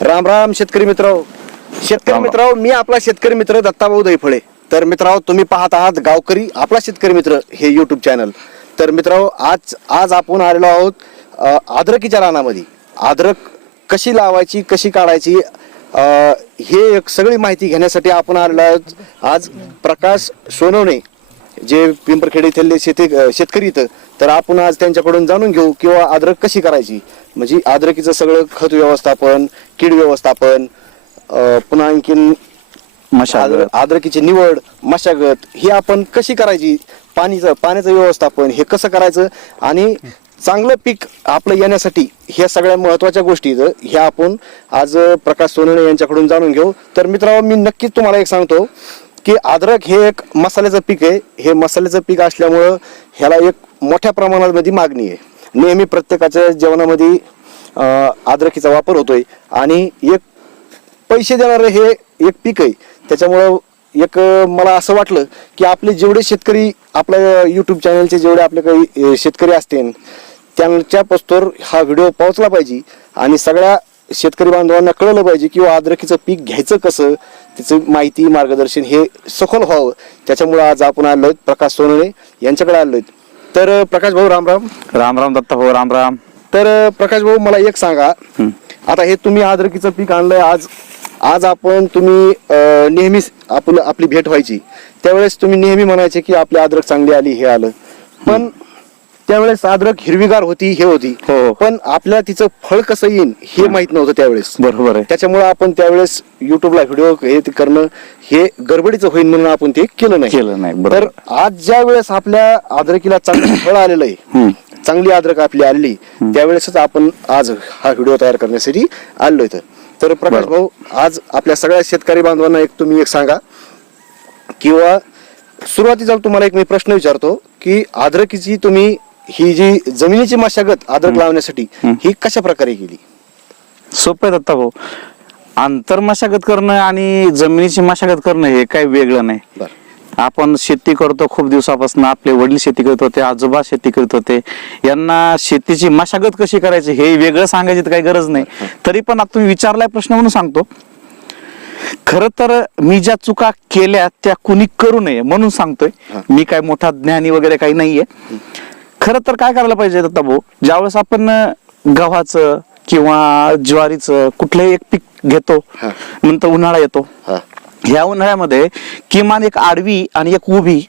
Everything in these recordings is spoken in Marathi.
राम राम शेतकरी मित्र मी आपला शेतकरी मित्र दत्ताभाऊ दैफळे. तर मित्रांनो, तुम्ही पाहत आहात गावकरी आपला शेतकरी मित्र हे YouTube चॅनल. तर मित्रांनो, आज आपण आलेलो आहोत अद्रकीच्या रानामध्ये. अद्रक कशी लावायची, कशी काढायची, हे एक सगळी माहिती घेण्यासाठी आपण आलेलो आहोत. आज प्रकाश सोनवणे जे पिंपरखेड येथील शेतकरी इथं, तर आपण आज त्यांच्याकडून जाणून घेऊ किंवा अद्रक कशी करायची, म्हणजे अद्रकीचं सगळं खत व्यवस्थापन, कीड व्यवस्थापन, पुन्हा आणखीन अद्रकीची निवड, मशागत ही आपण कशी करायची, पाण्याचं व्यवस्थापन हे कसं करायचं आणि चांगलं पीक आपलं येण्यासाठी ह्या सगळ्या महत्वाच्या गोष्टी ह्या आपण आज प्रकाश सोनवणे यांच्याकडून जाणून घेऊ. तर मित्रांनो, मी नक्कीच तुम्हाला एक सांगतो की अद्रक हे एक मसाल्याचं पीक आहे. हे मसाल्याचं पीक असल्यामुळं ह्याला एक मोठ्या प्रमाणामध्ये मागणी आहे. नेहमी प्रत्येकाच्या जेवणामध्ये अद्रकीचा वापर होतोय आणि एक पैसे देणारं हे एक पीक आहे. त्याच्यामुळं एक मला असं वाटलं की आपले जेवढे शेतकरी, आपल्या YouTube चॅनलचे जेवढे आपले काही शेतकरी असतील त्यांच्या पस्तोर हा व्हिडिओ पोहोचला पाहिजे आणि सगळ्या शेतकरी बांधवांना कळलं पाहिजे की अद्रकीचं पीक घ्यायचं कसं, त्याचं माहिती, मार्गदर्शन हे सखोल व्हावं. त्याच्यामुळे आज आपण आलोय प्रकाश सोनवणे यांच्याकडे आलोय. तर प्रकाश भाऊ, राम राम. राम राम दत्ता भाऊ, राम राम. तर प्रकाश भाऊ, मला एक सांगा, आता हे तुम्ही अद्रकीचं पीक आणलंय, आज आपण तुम्ही नेहमी आपली भेट व्हायची त्यावेळेस तुम्ही नेहमी म्हणायचे की आपली अद्रक चांगली आली, हे आलं, पण त्यावेळेस अद्रक हिरवीगार होती, हे होती, पण आपल्याला तिचं फळ कसं येईल हे माहित नव्हतं त्यावेळेस. बरोबर आहे. त्याच्यामुळे आपण त्यावेळेस युट्यूबला व्हिडिओ हे करणं हे गडबडीचं होईल म्हणून आपण ते केलं नाही. तर आज ज्या वेळेस आपल्या अद्रकीला चांगलं फळ आलेलं आहे, चांगली अद्रक आपली आलेली, त्यावेळेसच आपण आज हा व्हिडिओ तयार करण्यासाठी आलोय. तर प्रकाश भाऊ, आज आपल्या सगळ्या शेतकरी बांधवांना तुम्ही एक सांगा, किंवा सुरुवातीचा तुम्हाला एक मी प्रश्न विचारतो की अद्रकीची तुम्ही ही जी जमिनीची मशागत अद्रक लावण्यासाठी ही कशा प्रकारे केली? सोपं आहे दत्ता भाऊ. आंतर मशागत करणं आणि जमिनीची मशागत करणं हे काही वेगळं नाही. आपण शेती करतो खूप दिवसापासून, आपले वडील शेती करत होते, आजोबा शेती करत होते, यांना शेतीची मशागत कशी करायची हे वेगळं सांगायची तर काही गरज नाही. तरी पण आता तुम्ही विचारलाय प्रश्न म्हणून सांगतो. खरं तर मी ज्या चुका केल्या त्या कुणी करू नये म्हणून सांगतोय. मी काय मोठा ज्ञानी वगैरे काही नाहीये. खरं तर काय करायला पाहिजे दत्ता भाऊ, ज्यावेळेस आपण गव्हाचं किंवा ज्वारीचं कुठलंही एक पीक घेतो, नंतर उन्हाळा येतो, ह्या उन्हाळ्यामध्ये किमान एक आडवी आणि एक उभी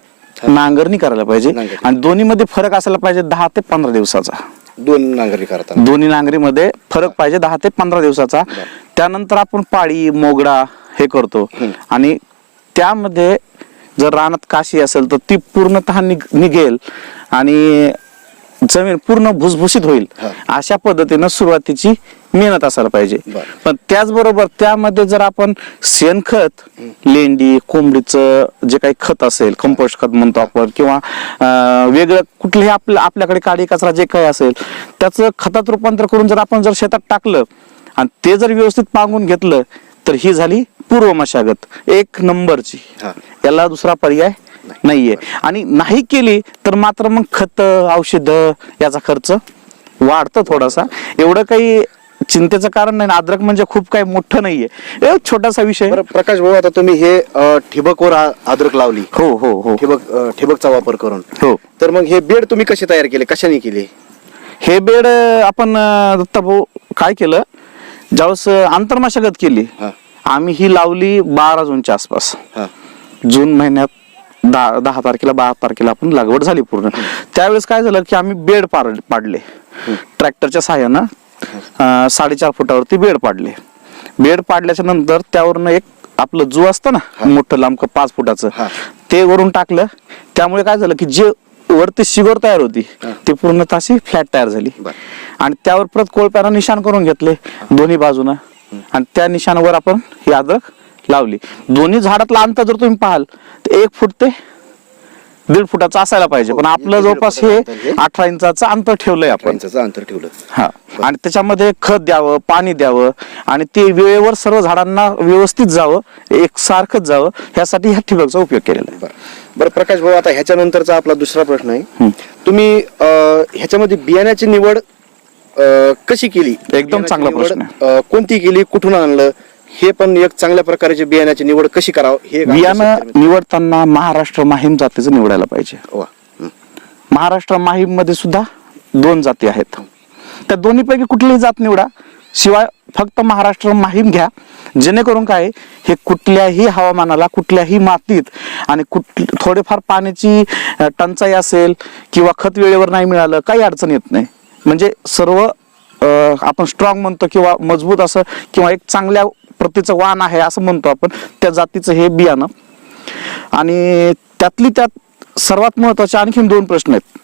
नांगरणी करायला पाहिजे आणि दोन्ही मध्ये फरक असायला पाहिजे 10 ते 15 दिवसाचा. दोन्ही नांगरीमध्ये फरक पाहिजे 10 ते 15 दिवसाचा. त्यानंतर आपण पाळी, मोगडा हे करतो आणि त्यामध्ये जर रानात काशी असेल तर ती पूर्णतः निघेल आणि जमीन पूर्ण भुसभुशीत होईल. अशा पद्धतीनं सुरुवातीची मेहनत असायला पाहिजे. पण त्याचबरोबर त्यामध्ये जर आपण शेणखत, लेंडी, कोंबडीचं जे काही खत असेल, कंपोस्ट खत म्हणतो आपण, किंवा वेगळं कुठलेही आपल्याकडे काडी कचरा जे काही असेल त्याचं खतात रूपांतर करून जर शेतात टाकलं आणि ते जर व्यवस्थित पांगून घेतलं तर ही झाली पूर्व मशागत एक नंबरची. याला दुसरा पर्याय नाहीये. आणि नाही केली तर मात्र मग खत, औषध याचा खर्च वाढतो थोडासा. एवढं काही चिंतेचं कारण नाही. अद्रक म्हणजे खूप काही मोठं नाहीये, एक छोटासा विषय. प्रकाश भाऊ, आता तुम्ही हे ठिबकवर अद्रक लावली, हो, ठिबकचा वापर करून, तर मग हे बेड तुम्ही कसे तयार केले, कशाने केले? हे बेड आपण दत्ता भाऊ काय केलं, ज्यावेळेस आंतरमशागत केली आम्ही ही लावली 12 जूनच्या आसपास. जून महिन्यात 10 तारखेला 12 तारखेला आपण लागवड झाली पूर्ण. त्यावेळेस काय झालं की आम्ही बेड पाडले ट्रॅक्टरच्या साहाय्यानं. 4.5 फुटावरती बेड पाडले. बेड पाडल्याच्या नंतर त्यावरनं एक आपलं जू असतं ना मोठं लांब 5 फुटाचं, ते वरून टाकलं. त्यामुळे काय झालं की जे वरती शिगोर तयार होती ती पूर्णतः अशी फ्लॅट तयार झाली आणि त्यावर परत कोळप्यानं निशाण करून घेतले दोन्ही बाजूनं आणि त्या निशाणावर आपण ही अद्रक लावली. दोन्ही झाडातलं अंतर जर तुम्ही पाहाल तर 1 फूट ते 1.5 फुटाचं असायला पाहिजे, पण आपलं जवळपास हे 18 इंचाचं अंतर ठेवलंय आपण. हा, आणि त्याच्यामध्ये खत द्यावं, पाणी द्यावं आणि ते वेळेवर सर्व झाडांना व्यवस्थित जावं, एकसारखंच जावं, ह्यासाठी ह्या ठिबकचा उपयोग केलेला आहे. बरं प्रकाश भाऊ, आता ह्याच्यानंतरचा आपला दुसरा प्रश्न आहे, तुम्ही ह्याच्यामध्ये बियाण्याची निवड कशी केली? एकदम चांगला बियाण्याची प्रश्न निवड, कोणती केली, कुठून आणलं, हे पण एक चांगल्या प्रकारचे बियाण्याची निवड कशी करावं हे एक आमच्या बियाणं शेतकरी निवडताना महाराष्ट्र माहीम जातीचं निवडायला पाहिजे. वा. हं. महाराष्ट्र माहीम मध्ये सुद्धा 2 जाती आहेत. त्या दोन्हीपैकी कुठलीही जात निवडा, शिवाय फक्त महाराष्ट्र माहीम घ्या, जेणेकरून काय हे कुठल्याही हवामानाला, कुठल्याही मातीत आणि थोडेफार पाण्याची टंचाई असेल किंवा खत वेळेवर नाही मिळालं काही अडचण येत नाही. म्हणजे सर्व आपण स्ट्रॉंग म्हणतो किंवा मजबूत असं किंवा एक चांगल्या प्रतीचं वाण आहे असं म्हणतो आपण, त्या जातीचं हे बियाणं. आणि त्यात सर्वात महत्वाचे आणखीन 2 प्रश्न आहेत.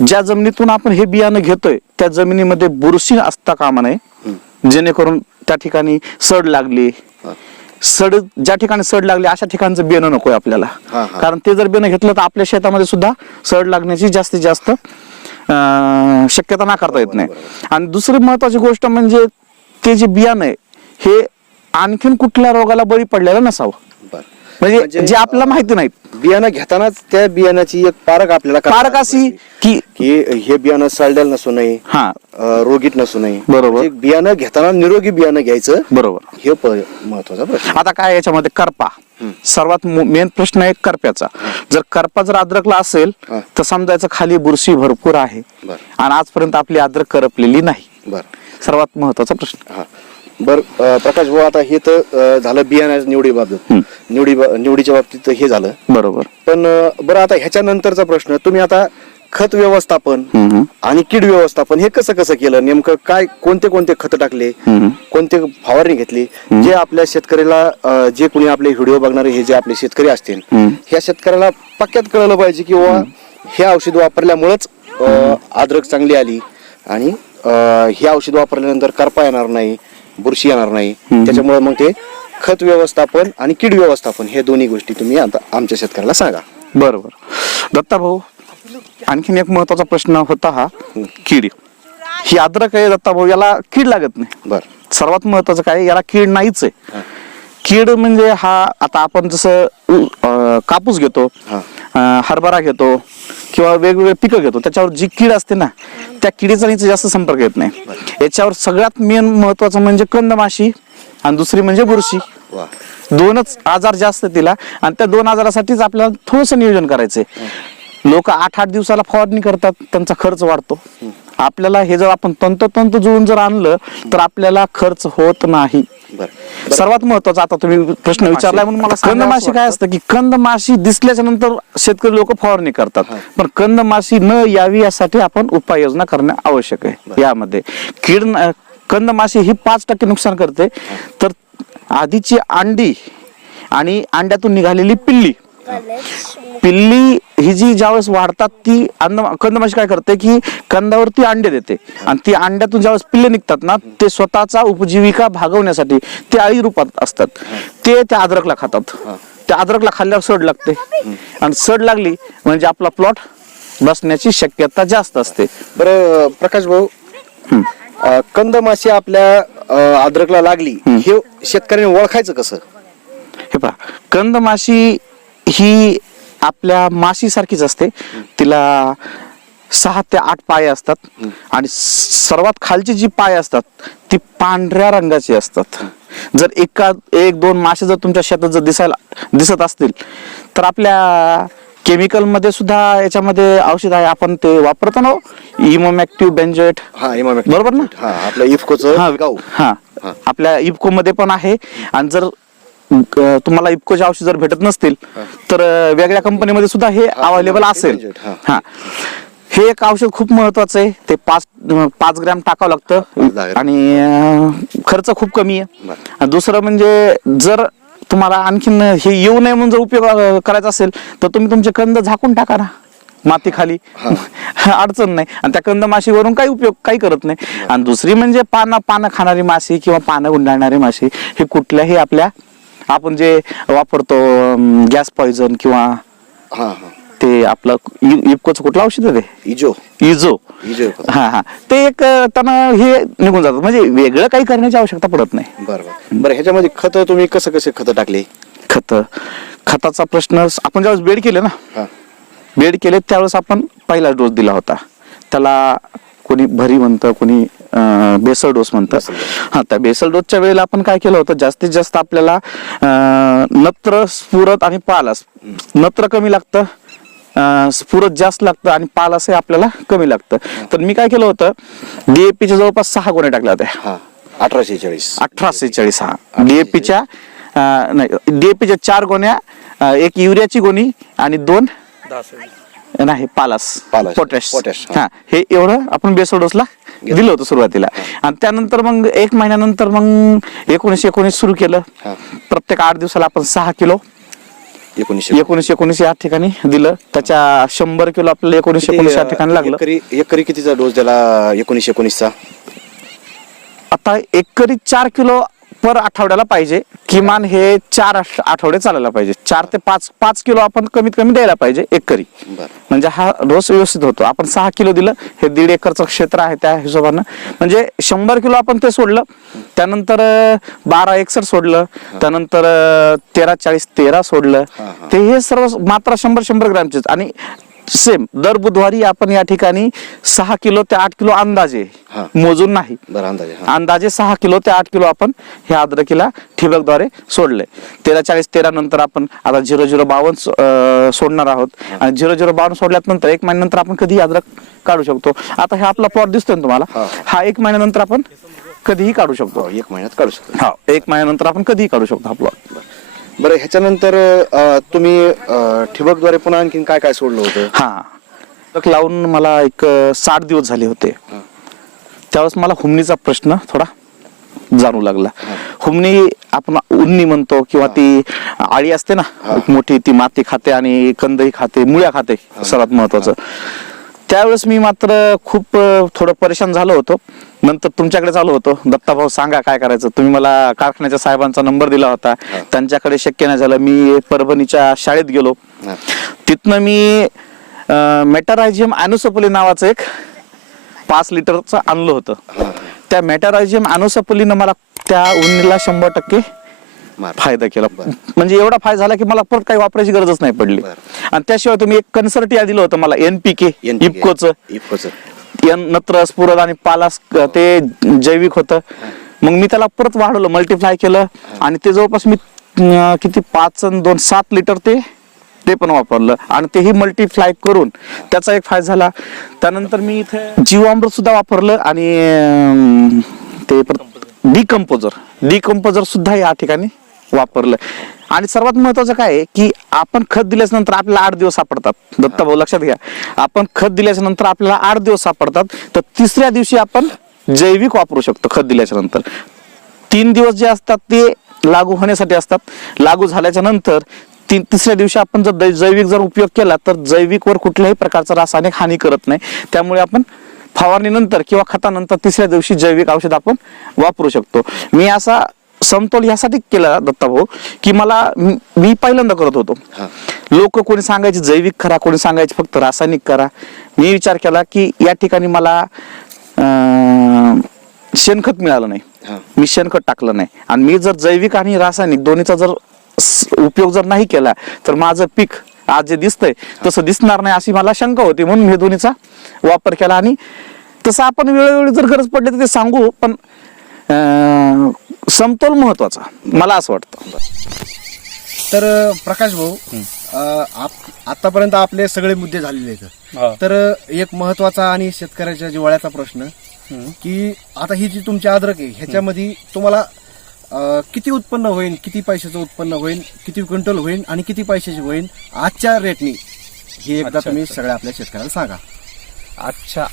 ज्या जमिनीतून आपण हे बियाणं घेतोय त्या जमिनीमध्ये बुरशी असता कामा नये, जेणेकरून त्या ठिकाणी सड लागली. ज्या ठिकाणी सड लागली अशा ठिकाणचं बियाणं नकोय आपल्याला. कारण ते जर बियाणं घेतलं तर आपल्या शेतामध्ये सुद्धा सड लागण्याची जास्तीत जास्त शक्यता नाकारता येत नाही. आणि दुसरी महत्वाची गोष्ट म्हणजे ते जे बियाणं आहे हे आणखीन कुठल्या रोगाला बळी पडलेलं नसावं. म्हणजे जे आपल्याला माहिती नाही. बियाणं घेतानाच त्या बियाण्याची एक पारख आपल्याला पारख अशी की हे बियाणं सडलेलं नसू नये, रोगीट नसू नये. बरोबर. म्हणजे बियाणं घेताना निरोगी बियाणं घ्यायचं. बरोबर. हे महत्वाचा प्रश्न. आता काय याच्यामध्ये करपा सर्वात मेन प्रश्न आहे करप्याचा. जर करपा जर अद्रकला असेल तर समजायचं खाली बुरशी भरपूर आहे आणि आजपर्यंत आपली अद्रक करपलेली नाही. सर्वात महत्वाचा प्रश्न. बर प्रकाश भाऊ, आता हे तर झालं बियाण्याच्या निवडीबाबत, निवडीच्या बाबतीत हे झालं. बरोबर. पण बरं, आता ह्याच्या नंतरचा प्रश्न, तुम्ही आता खत व्यवस्थापन आणि कीड व्यवस्थापन हे कसं कसं केलं? नेमकं काय, कोणते कोणते खत टाकले, कोणते फवारणी घेतली, जे आपल्या शेतकऱ्याला, जे कोणी आपले व्हिडिओ बघणारे हे जे आपले शेतकरी असतील, ह्या शेतकऱ्याला पक्क्यात कळलं पाहिजे की हे औषध वापरल्यामुळेच अद्रक चांगली आली आणि हे औषध वापरल्यानंतर करपा येणार नाही, बुरशी येणार नाही. त्याच्यामुळे मग ते खत व्यवस्थापन आणि कीड व्यवस्थापन हे दोन्ही गोष्टी तुम्ही आता आमच्या शेतकऱ्याला सांगा. बरोबर. दत्ता भाऊ, आणखीन एक महत्वाचा प्रश्न होता हा कीड. ही अद्रक आहे दत्ता भाऊ, याला कीड लागत नाही. बर. सर्वात महत्वाचं काय, याला कीड नाहीच आहे. कीड म्हणजे हा, आता आपण जसं कापूस घेतो, हरभरा घेतो किंवा वेगवेगळे पिकं घेतो, त्याच्यावर जी कीड असते ना त्या किडीचा जास्त संपर्क येत नाही. याच्यावर सगळ्यात मेन महत्वाचं म्हणजे कंदमाशी आणि दुसरी म्हणजे बुरशी. 2च आजार जास्त तिला, आणि त्या 2 आजारासाठीच आपल्याला थोडस नियोजन करायचंय. लोक 8-8 दिवसाला फवारणी करतात, त्यांचा खर्च वाढतो. आपल्याला हे जर आपण तंतोतंत जुळून जर आणलं तर आपल्याला खर्च होत नाही. सर्वात महत्वाचा, आता तुम्ही प्रश्न विचारलाय म्हणून मला, कंदमाशी काय असतं की कंदमाशी दिसल्याच्या नंतर शेतकरी लोक फवारणी करतात, पण कंदमाशी न यावी यासाठी आपण उपाययोजना करणे आवश्यक आहे. यामध्ये कंदमाशी ही 5% नुकसान करते. तर आधीची अंडी आणि अंड्यातून निघालेली पिल्ली ही जी ज्यावेळेस वाढतात ती कंदमाशी काय करते की कंदावरती अंडे देते, आणि ती अंड्यातून ज्यावेळेस पिल्ले निघतात ना, ते स्वतःचा उपजीविका भागवण्यासाठी ते अळी रूपात असतात, ते त्या अद्रकला खातात. त्या अद्रकला खाल्ल्यावर सड लागते, आणि सड लागली म्हणजे आपला प्लॉट बसण्याची शक्यता जास्त असते. बरं प्रकाश भाऊ, कंदमाशी आपल्या अद्रकला लागली, हे शेतकऱ्यांनी ओळखायचं कसं? हे पहा, कंदमाशी ही आपल्या माशी सारखीच असते. तिला 6 ते 8 पाय असतात आणि सर्वात खालची जी पाय असतात ती पांढऱ्या रंगाची असतात. जर 1-2 मासे जर तुमच्या शेतात जर दिसत असतील तर आपल्या केमिकल मध्ये सुद्धा याच्यामध्ये औषध आहे, आपण ते वापरतो ना, इमोमॅक्टिव्ह बेंजोएट. बरोबर ना? आपल्या इफकोचं गाव. आपल्या इफको मध्ये पण आहे. आणि जर तुम्हाला इफकोचे औषध जर भेटत नसतील तर वेगळ्या कंपनीमध्ये सुद्धा हे अवेलेबल असेल. हे एक औषध खूप महत्वाचं आहे. ते 5 ग्रॅम टाकावं लागतं आणि खर्च खूप कमी आहे. दुसरं म्हणजे जर तुम्हाला आणखीन हे येऊ नये म्हणून जर उपयोग करायचा असेल तर तुम्ही तुमचे कंद झाकून टाका ना माती खाली, अडचण नाही. आणि त्या कंद माशीवरून काही उपयोग काही करत नाही. आणि दुसरी म्हणजे पानं खाणारी माशी किंवा पानं गुंडाळणारी माशी, हे कुठल्याही आपण जे वापरतो गॅस पॉइझन किंवा ते आपलं इफकोचं कुठलं औषध आहे ते इजो, ते एक त्यांना हे निघून जातात. म्हणजे वेगळं काही करण्याची आवश्यकता पडत नाही. बरं. ह्याच्यामध्ये खत तुम्ही कसे खत टाकले? खताचा प्रश्न, आपण ज्यावेळेस बेड केले त्यावेळेस आपण पहिला डोस दिला होता. त्याला कोणी भरी म्हणतं, कोणी बेसल डोस म्हणतं. हा, त्या बेसल डोसच्या वेळेला आपण काय केलं होतं, जास्तीत जास्त आपल्याला नत्र, स्फुरद आणि पालास. नत्र कमी लागतं, स्फुरद जास्त लागतं आणि पालास हे आपल्याला कमी लागतं. तर मी काय केलं होतं, DAPच्या जवळपास 6 गोण्या टाकल्या होत्या. 1846 हा DAPच्या नाही, DAPच्या 4 गोण्या, 1 युरियाची गोणी आणि 2 नाही पालास पोटॅश. हा, हे एवढं आपण बेसल डोसला दिलं होतं सुरुवातीला. आणि त्यानंतर मग 1 महिन्यानंतर मग 1919 सुरू केलं. प्रत्येक 8 दिवसाला आपण 6 किलो 1919 या ठिकाणी दिलं. त्याच्या 100 किलो आपल्याला 1919 या ठिकाणी लागलं. एकरी कितीचा डोस दिला 1919चा? आता एकरी 4 किलो पर आठवड्याला पाहिजे. किमान हे 4 आठवडे चालायला पाहिजे. 4 ते 5 किलो आपण कमीत कमी द्यायला पाहिजे एकरी, म्हणजे हा डोस व्यवस्थित होतो. आपण 6 किलो दिलं, हे 1.5 एकरचं क्षेत्र आहे, त्या हिशोबानं म्हणजे 100 किलो आपण ते सोडलं. त्यानंतर 1261 सोडलं, त्यानंतर 1340 सोडलं. ते हे सर्व मात्रा 100 ग्रॅमचे. आणि सेम दर बुधवारी आपण या ठिकाणी 6 किलो ते 8 किलो अंदाजे, मोजून नाही, अंदाजे 6 किलो ते 8 किलो आपण हे अद्रकीला ठिबकद्वारे सोडले. 1340 नंतर आपण आता 0052 सोडणार आहोत. आणि 0052 सोडल्यानंतर 1 महिन्यानंतर आपण कधीही अद्रक काढू शकतो. आता हे आपला प्लॉट दिसतोय ना तुम्हाला, हा 1 महिन्यानंतर आपण कधीही काढू शकतो. 1 महिन्यात काढू शकतो. हा, 1 महिन्यानंतर आपण कधीही काढू शकतो हा प्लॉट. बरं, ह्याच्यानंतर तुम्ही ठिबकद्वारे पुन्हा आणखीन काय काय सोडलं होतं? हा, लावून मला एक 60 दिवस झाले होते. त्यावेळेस मला हुमणीचा प्रश्न थोडा जाणू लागला. हुमणी आपण उन्नी म्हणतो, किंवा ती आळी असते ना मोठी, ती माती खाते आणि कंदही खाते, मुळ्या खाते सर्वात महत्वाचं. त्यावेळेस मी मात्र खूप थोडं परेशान झालो होतो. नंतर तुमच्याकडे आलो होतो, दत्ताभाऊ सांगा काय करायचं. तुम्ही मला कारखान्याच्या साहेबांचा नंबर दिला होता, त्यांच्याकडे शक्य नाही झालं. मी परभणीच्या शाळेत गेलो. तिथनं मी मेटारायझियम ॲनोसोपली नावाचं एक 5 लिटरचं आणलं होतं. त्या मेटारायझियम ॲनोसोपलीनं मला त्या उन्नीला 100% फायदा केला. म्हणजे एवढा फायदा झाला की मला परत काही वापरायची गरजच नाही पडली. आणि त्याशिवाय तुम्ही एक कन्सर्टिया दिलं होतं मला, NPK इफकोचं. नत्र, स्फुरद आणि पालास ते जैविक होतं. मग मी त्याला परत वाढवलं, मल्टिप्लाय केलं. आणि ते जवळपास मी किती 5 आणि 2 7 लिटर ते पण वापरलं. आणि तेही मल्टिप्लाय करून त्याचा एक फायदा झाला. त्यानंतर मी इथे जीवामृत सुद्धा वापरलं. आणि ते डिकम्पोजर सुद्धा या ठिकाणी वापरलं. आणि सर्वात महत्वाचं काय आहे की आपण खत दिल्याच्या नंतर आपल्याला 8 दिवस सापडतात. दत्ताभाऊ लक्षात घ्या, आपण खत दिल्याच्या नंतर आपल्याला 8 दिवस सापडतात. तर 3ऱ्या दिवशी आपण जैविक वापरू शकतो. खत दिल्याच्या नंतर 3 दिवस जे असतात ते लागू होण्यासाठी असतात. लागू झाल्याच्या नंतर 3ऱ्या दिवशी आपण जर जैविक उपयोग केला तर जैविकवर कुठल्याही प्रकारचा रासायनिक हानी करत नाही. त्यामुळे आपण फवारणीनंतर किंवा खतानंतर 3ऱ्या दिवशी जैविक औषध आपण वापरू शकतो. मी असा समतोल यासाठी केला दत्ताभाऊ की मी पहिल्यांदा करत होतो. लोक कोणी सांगायचे जैविक करा, कोणी सांगायचे फक्त रासायनिक करा. मी विचार केला की या ठिकाणी मला शेणखत मिळालं नाही, मी शेणखत टाकलं नाही. आणि मी जर जैविक आणि रासायनिक दोन्हीचा जर उपयोग जर नाही केला तर माझं पीक आज जे दिसतंय तसं दिसणार नाही, अशी मला शंका होती. म्हणून मी दोन्हीचा वापर केला. आणि तसं आपण वेळोवेळी जर गरज पडली तर ते सांगू, पण समतोल महत्वाचा मला असं वाटतं. तर प्रकाश भाऊ, आतापर्यंत आपले सगळे मुद्दे झालेले आहेत. तर एक महत्वाचा आणि शेतकऱ्याच्या जिव्हाळ्याचा प्रश्न की आता ही जी तुमची अद्रक आहे ह्याच्यामध्ये तुम्हाला किती उत्पन्न होईल, किती पैशाचं उत्पन्न होईल, किती क्विंटल होईल आणि किती पैशाची होईल आजच्या रेटनी, हे एकदा तुम्ही सगळ्या आपल्या शेतकऱ्याला सांगा. अच्छा,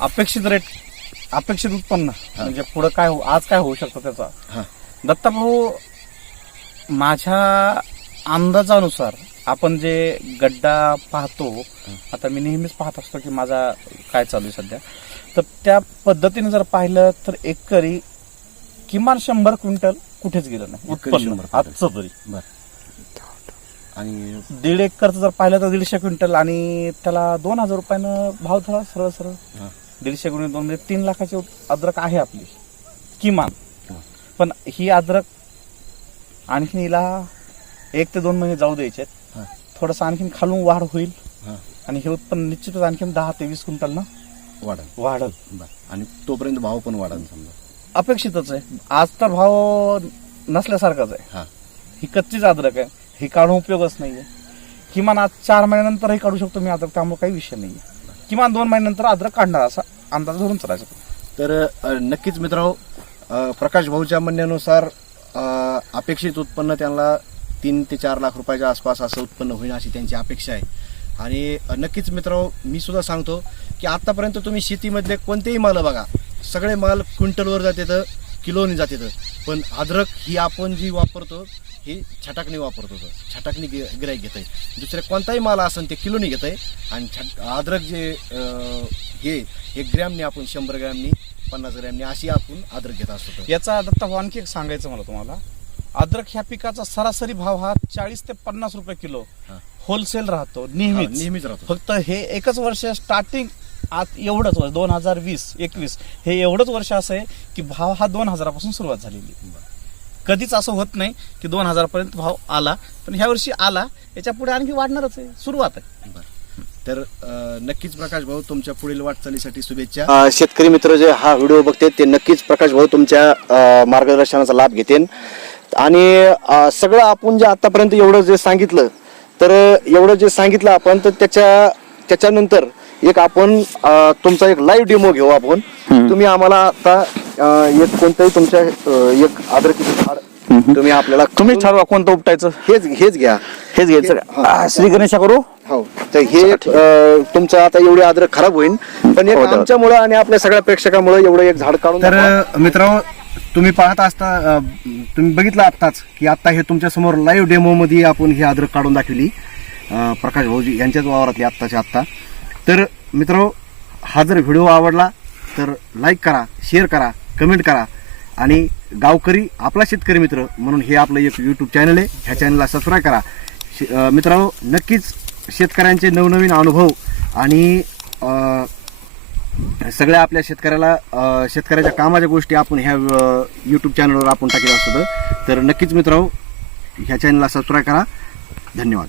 अपेक्षित उत्पन्न म्हणजे पुढे काय आज काय होऊ शकतं त्याचा. दत्ताभाऊ, माझ्या अंदाजानुसार आपण जे गड्डा पाहतो, आता मी नेहमीच पाहत असतो की माझा काय चालू आहे सध्या, तर त्या पद्धतीने जर पाहिलं तर एकरी किमान 100 क्विंटल कुठेच गेलं नाही उत्पन्न आजचं तरी. आणि 1.5 एकरचं जर पाहिलं तर 150 क्विंटल, आणि त्याला 2000 रुपयानं भाव धरा सरळ 150 गुणिले 2 म्हणजे 3 लाखाची अद्रक आहे आपली किमान. पण ही अद्रक आणखीन हिला 1 ते 2 महिने जाऊ द्यायचे, थोडंसं आणखीन खालून वाढ होईल आणि हे उत्पन्न निश्चितच आणखीन 10 ते 20 क्विंटल ना वाढल. आणि तोपर्यंत भाव पण वाढल समजा. अपेक्षितच आहे. आज तर भाव नसल्यासारखाच आहे. हा. ही कच्चीच अद्रक आहे, ही काढून उपयोगच नाहीये. किमान आज 4 महिन्यानंतरही काढू शकतो मी अद्रक, त्यामुळे काही विषय नाहीये. किमान 2 महिन्यानंतर अद्रक काढणार असा अंदाज धरून चालायचा. तर नक्कीच मित्रांनो, प्रकाश भाऊच्या म्हणण्यानुसार अपेक्षित उत्पन्न त्यांना 3 ते 4 लाख रुपयाच्या आसपास असं उत्पन्न होईल अशी त्यांची अपेक्षा आहे. आणि नक्कीच मित्रांनो, मी सुद्धा सांगतो की आतापर्यंत तुम्ही शेतीमधले कोणतेही माल बघा, सगळे माल क्विंटलवर जातात, किलोनी जातात. पण अद्रक ही आपण जी वापरतो ही छटाकणी वापरतो. छटाकणी गिराईक घेत आहे. दुसरे कोणताही माल असेल ते किलोनी घेत आहे. आणि अद्रक जे हे ग्रॅमनी आपण 100 ग्रॅमनी 50 ग्रॅमनी अशी आपण अद्रक घेत असतो. याचा दत्ता आणखी एक सांगायचं मला तुम्हाला, अद्रक ह्या पिकाचा सरासरी भाव हा 40 ते 50 रुपये किलो होलसेल राहतो नेहमीच राहतो. फक्त हे एकच वर्ष स्टार्टिंग एवढंच वर्ष 2020-21 हे एवढंच वर्ष असं आहे की भाव हा 2000 सुरुवात झालेली. कधीच असं होत नाही की 2000 पर्यंत भाव आला, पण ह्या वर्षी आला. याच्या पुढे आणखी वाढणारच आहे, सुरुवात आहे. तर नक्कीच प्रकाश भाऊ, तुमच्या पुढील वाटचालीसाठी शुभेच्छा. शेतकरी मित्र जे हा व्हिडिओ बघते ते नक्कीच प्रकाश भाऊ तुमच्या मार्गदर्शनाचा लाभ घेतील. आणि सगळं आपण जे आतापर्यंत एवढं जे सांगितलं, तर एवढं जे सांगितलं आपण, तर त्याच्यानंतर एक आपण तुमचा एक लाईव्ह डेमो घेऊ आपण. तुम्ही आम्हाला आता एक कोणतंही तुमच्या एक अद्रकीचं झाड तुम्ही आपल्याला तुम्ही ठरवा कोणतं उपटायचं. हेच घ्या. हेच घ्यायचं का? श्री गणेशा करू. हो, तर हे तुमचं आता एवढी अद्रक खराब होईल, पण एक आमच्यामुळं आणि आपल्या सगळ्या प्रेक्षकामुळे एवढं एक झाड काढून. तर मित्रांनो, तुम्ही पाहत असता, तुम्ही बघितलं आत्ताच की आता हे तुमच्या समोर लाईव्ह डेमो मध्ये आपण ही अद्रक काढून दाखवली प्रकाश भाऊजी यांच्याच वावरातली आत्ताच्या आत्ता. तर मित्रांनो, हा जर व्हिडिओ आवडला तर लाईक करा, शेअर करा, कमेंट करा. आणि गावकरी आपला शेतकरी मित्र म्हणून हे आपलं एक यूट्यूब चॅनल आहे, ह्या चॅनलला सबस्क्राईब करा. मित्रांनो, नक्कीच शेतकऱ्यांचे नवनवीन अनुभव आणि सगळ्या आपल्या शेतकऱ्याच्या कामाच्या गोष्टी आपण ह्या यूट्यूब चॅनलवर आपण टाकत असतो. तर नक्कीच मित्रांनो, ह्या चॅनलला सबस्क्राईब करा. धन्यवाद.